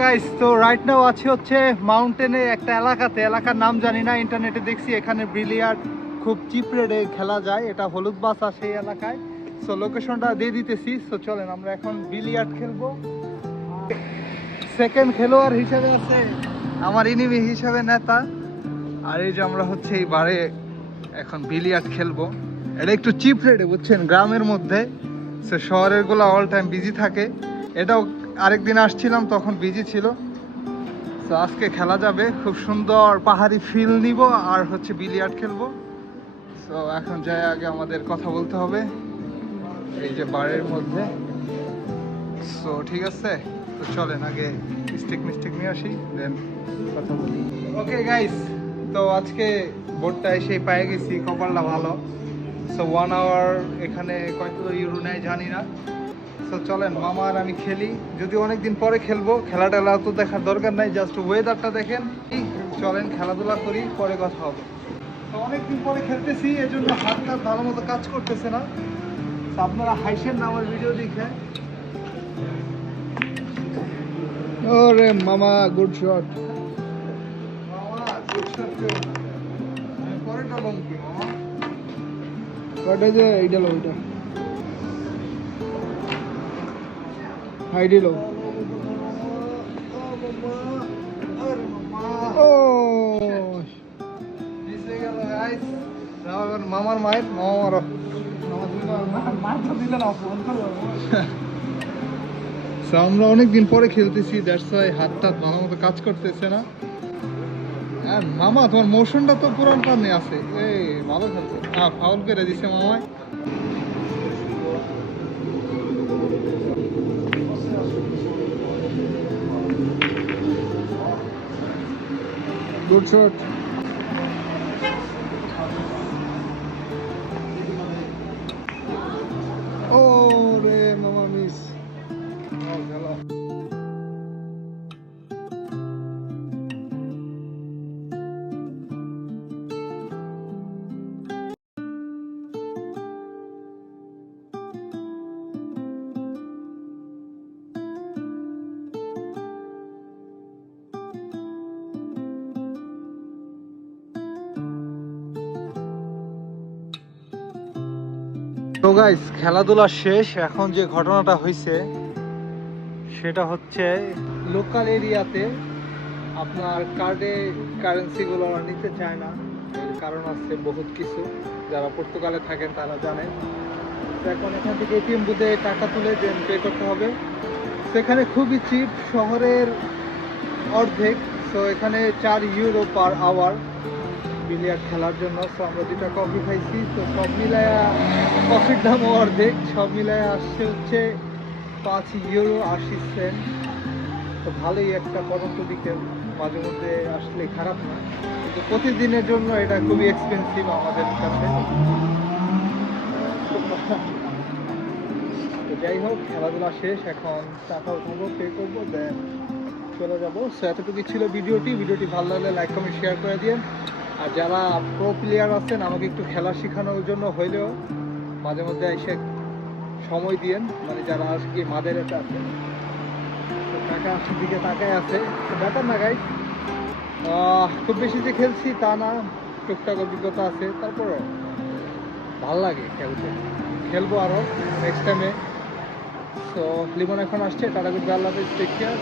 Guys তো right now আছে হচ্ছে মাউন্টেনে একটা এলাকাতে। এলাকার নাম জানি না ইন্টারনেটে দেখছি। এখানে ব্রিলিয়ার্ড খুব চিপ রেটে খেলা যায়। এটা হলুদ বাস বাসা সেই এলাকায়। সো লোকেশনটা দিয়ে দিতেছি। সো চলেন, আমরা এখন বিলিয়ার্ড খেলব। সেকেন্ড খেলোয়াড় হিসেবে আছে আমার ইনিমি হিসেবে নেতা। আর এই যে আমরা হচ্ছে এই বারে এখন বিলিয়ার্ড খেলব। এটা একটু চিপ রেটে বুঝছেন? গ্রামের মধ্যে। সে শহরেরগুলো অল টাইম বিজি থাকে। এটাও আরেকদিন আসছিলাম, তখন বিজি ছিল। তো আজকে খেলা যাবে, খুব সুন্দর পাহাড়ি ফিল নিব আর হচ্ছে বিলিয়ার্ড খেলব। তো এখন যাই, আগে আমাদের কথা বলতে হবে। এই যে বারের মধ্যে। সো ঠিক আছে, তো চলেন আগে মিস্টেক মিস্টেক নিয়ে আসি দেন কথা বলি। ওকে গাইস তো আজকে বোর্ডটা এসে পেয়ে গেছি, কপালটা ভালো। সো ওয়ান আওয়ার এখানে কত ইউরো নেয় জানি না। তো চলেন মামা আর আমি খেলি। যদি অনেকদিন পরে খেলব খেলা টেলা তো দেখার দরকার নাই জাস্ট ওয়েদারটা দেখেন। চলেন খেলাধুলা করি পরে কথা হবে। তো অনেকদিন পরে খেলতেছি এই জন্য হাত টাত ভালো মতো কাজ করতেছে না। আপনারা হাইসেন না আমার ভিডিও দেখে। ওরে মামা গুড শট মামা গুড শট পরেরটা লং কি মামা? কটা যে এইটা। হাইডি লো। ও। মামার মায়ের মামার আমরা অনেকদিন পরে খেলতেছি দ্যাটস ওয়াই হাত টাত ভালো মতো কাজ করতেছে না। আর মামা তোমার মোশনটা তো পুরান পানে আছে। এই ভালো খেলছে। হ্যাঁ ফাউল করে দিছে মামায়। গুড শট ও রে মামা মিস তো গাইস খেলাধুলা শেষ, এখন যে ঘটনাটা হয়েছে সেটা হচ্ছে লোকাল এরিয়াতে আপনার কার্ডে কারেন্সিগুলো নিতে চায় না। এর কারণ আছে বহুত কিছু। যারা পর্তুগালে থাকেন, তারা জানেন তো এখন এখান থেকে এটিএম বুথে টাকা তুলে দেন পে করতে হবে। সেখানে খুবই চিপ শহরের অর্ধেক। সো এখানে চার ইউরো পার আওয়ার বিলিয়ার্ড খেলার জন্য সো আমরা দুটা কফি খাইছি। তো সব মিলায়া কফির দামও অর্ধেক। সব মিলায়া আসছে হচ্ছে পাঁচ ইউরো আশি সেন্ট তো ভালোই একটা পরন্ত দিকে মাঝে মধ্যে আসলে খারাপ না। কিন্তু প্রতিদিনের জন্য এটা খুবই এক্সপেন্সিভ আমাদের কাছে। তো যাই হোক, খেলাধুলা শেষ। এখন টাকা উঠাবো পে করব দেন চলে যাব। সো এতটুকু ছিল ভিডিওটি। ভিডিওটি ভালো লাগলে লাইক কমেন্ট শেয়ার করে দিন আর যারা প্রো প্লেয়ার আছেন, আমাকে একটু খেলা শেখানোর জন্য হইলেও মাঝে মধ্যে এসে সময় দিয়েন। মানে যারা আজকে মাদের আছে তো টাকা আসলে দিকে তাকায় আছে। ব্যাপার না গাই খুব বেশি যে খেলছি তা না, টুকটাক অভিজ্ঞতা আছে। তারপরও ভালো লাগে খেলতে। খেলব আরও নেক্সট টাইমে সো লিমন এখন আসছে, tata good Allah take care